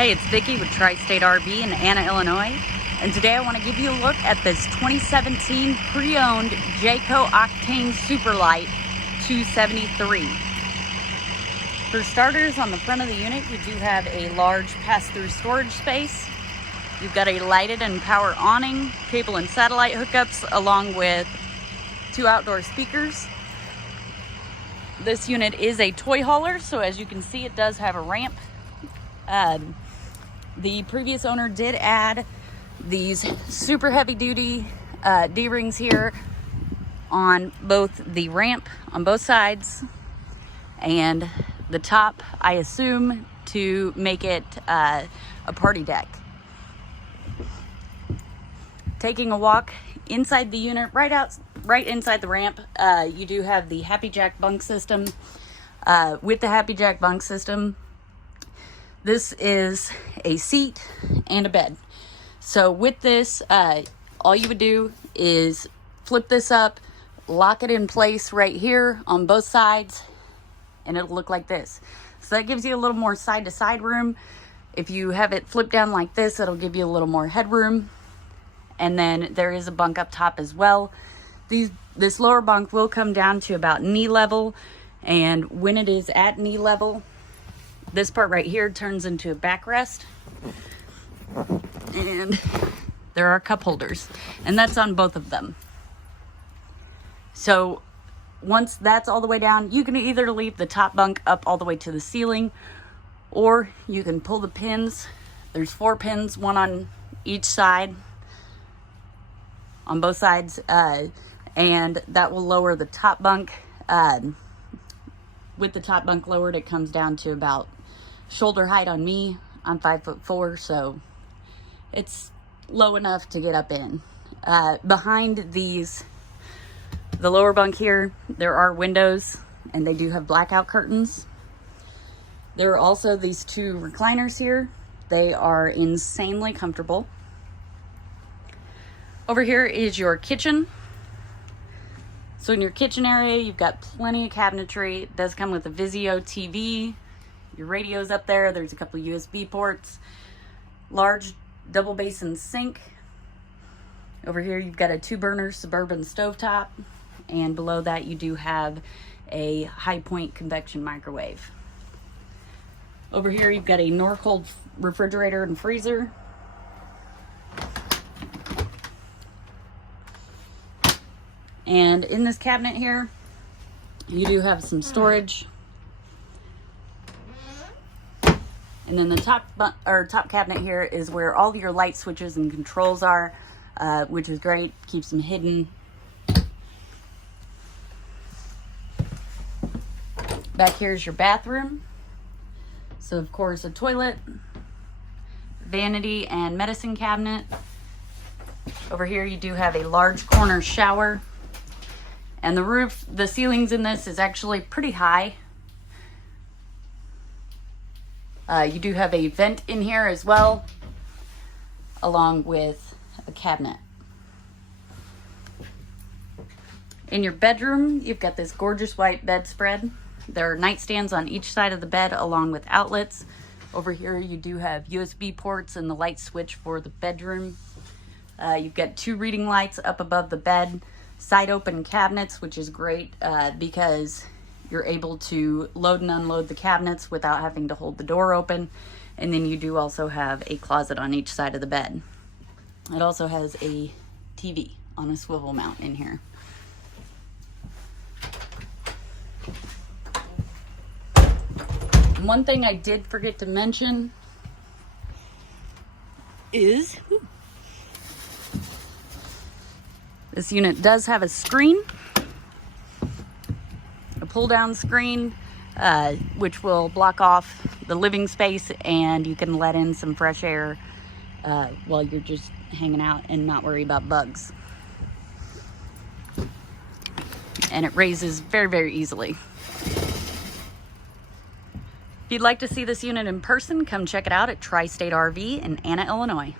Hey, it's Vicki with Tri-State RV in Anna, Illinois, and today I want to give you a look at this 2017 pre-owned Jayco Octane Super Lite 273. For starters, on the front of the unit, you do have a large pass-through storage space. You've got a lighted and power awning, cable and satellite hookups, along with 2 outdoor speakers. This unit is a toy hauler, so as you can see, it does have a ramp. The previous owner did add these super heavy duty D-rings here on both the ramp on both sides and the top, I assume, to make it a party deck. Taking a walk inside the unit, right inside the ramp, you do have the Happy Jack bunk system. With the Happy Jack bunk system, this is a seat and a bed. So with this, all you would do is flip this up, lock it in place right here on both sides, and it'll look like this. So that gives you a little more side-to-side room. If you have it flipped down like this, it'll give you a little more headroom. And then there is a bunk up top as well. This lower bunk will come down to about knee level, and when it is at knee level, this part right here turns into a backrest, and there are cup holders, and that's on both of them. So once that's all the way down, you can either leave the top bunk up all the way to the ceiling, or you can pull the pins. There's 4 pins, one on each side, on both sides, and that will lower the top bunk. With the top bunk lowered, it comes down to about shoulder height on me. I'm 5'4", so it's low enough to get up in. Behind the lower bunk here, there are windows, and they do have blackout curtains. There are also these 2 recliners here. They are insanely comfortable. Over here is your kitchen. So in your kitchen area, you've got plenty of cabinetry. It does come with a Vizio TV. Your radio's up there. There's a couple USB ports. Large double basin sink. Over here, you've got a 2-burner Suburban stovetop. And below that, you do have a high point convection microwave. Over here, you've got a Norcold refrigerator and freezer. And in this cabinet here, you do have some storage. And then the top cabinet here is where all of your light switches and controls are, which is great, keeps them hidden. Back here is your bathroom. So of course a toilet, vanity and medicine cabinet. Over here you do have a large corner shower. And the roof, the ceilings in this is actually pretty high. You do have a vent in here as well, along with a cabinet. In your bedroom, you've got this gorgeous white bedspread. There are nightstands on each side of the bed along with outlets. Over here you do have USB ports and the light switch for the bedroom. You've got 2 reading lights up above the bed. Side open cabinets, which is great because you're able to load and unload the cabinets without having to hold the door open. And then you do also have a closet on each side of the bed. It also has a TV on a swivel mount in here. One thing I did forget to mention is this unit does have a screen, a pull-down screen, which will block off the living space, and you can let in some fresh air while you're just hanging out and not worry about bugs. And it raises very, very easily. If you'd like to see this unit in person, come check it out at Tri-State RV in Anna, Illinois.